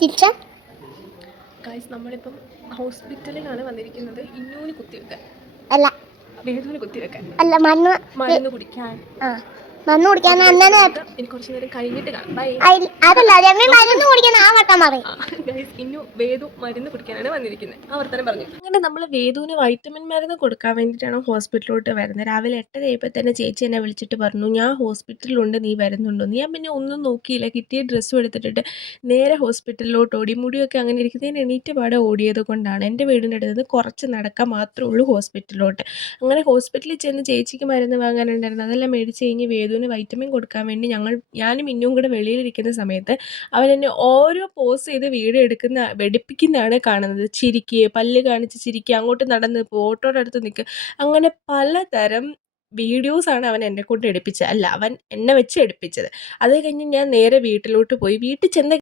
Teacher guys നമ്മളിപ്പം ഹോസ്പിറ്റലിലാണ് വന്നിരിക്കുന്നത്. ഇന്നൂന് കുത്തിവെക്കാൻ, അല്ല വേദുവിന് കുത്തിവെക്കാൻ, അല്ല മരുന്ന് കുടിക്കാൻ. മരുന്ന് കുടിക്കാൻ ഇനി കുറച്ച് നേരം കഴിഞ്ഞിട്ട് കാണാം. ബൈ. അതല്ല രമ്യ മരുന്ന് കുടിക്കാൻ ആ വട്ടം പറയും. ഗൈസ് ഇന്നു വേദു മരുന്ന് കുടിക്കാനാണ് വന്നിരിക്കുന്നത്. ആ വർത്തനം പറഞ്ഞു. അങ്ങനെ നമ്മൾ വേദുവിന് വൈറ്റമിൻ മരുന്ന് കൊടുക്കാൻ വേണ്ടിയിട്ടാണ് ഹോസ്പിറ്റലിലോട്ട് വരുന്നത്. രാവിലെ 8:30 ആയപ്പോൾ തന്നെ ചേച്ചി എന്നെ വിളിച്ചിട്ട് പറഞ്ഞു, ഞാൻ ഹോസ്പിറ്റലിലുണ്ട്, നീ വരുന്നുണ്ടോ? ഞാൻ പിന്നെ ഒന്നും നോക്കിയില്ല, കിട്ടിയ ഡ്രസ്സും എടുത്തിട്ട് നേരെ ഹോസ്പിറ്റലിലോട്ട് ഓടി. മുടിയൊക്കെ അങ്ങനെ ഇരിക്കുന്നതിന് എണീറ്റ് പാടെ ഓടിയത് കൊണ്ടാണ്. എൻ്റെ വീടിൻ്റെ അടുത്ത് നിന്ന് കുറച്ച് നടക്കാൻ മാത്രമേ ഉള്ളൂ ഹോസ്പിറ്റലിലോട്ട്. അങ്ങനെ ഹോസ്പിറ്റലിൽ ചെന്ന് ചേച്ചിക്ക് മരുന്ന് വാങ്ങാനുണ്ടായിരുന്നു. അതെല്ലാം മേടിച്ച് കഴിഞ്ഞ് വേദുവിന് വൈറ്റമിൻ കൊടുക്കാൻ വേണ്ടി ഞാനും ഇന്നും കൂടെ വെളിയിലിരിക്കുന്ന സമയത്ത് അവരെന്നെ ഓരോ പോസ് ചെയ്ത് വീഡിയോ വെടിപ്പിക്കുന്നതാണ് കാണുന്നത്. ചിരിക്കുക, പല്ല് കാണിച്ച് ചിരിക്കുക, അങ്ങോട്ട് നടന്ന് ഓട്ടോയുടെ അടുത്ത് നിൽക്കുക, അങ്ങനെ പലതരം വീഡിയോസാണ് അവൻ എന്നെ കൊണ്ട് എടുപ്പിച്ചത്. അല്ല, അവൻ എന്നെ വെച്ച് എടുപ്പിച്ചത്. അത് കഴിഞ്ഞ് ഞാൻ നേരെ വീട്ടിലോട്ട് പോയി. വീട്ടിൽ ചെന്ന്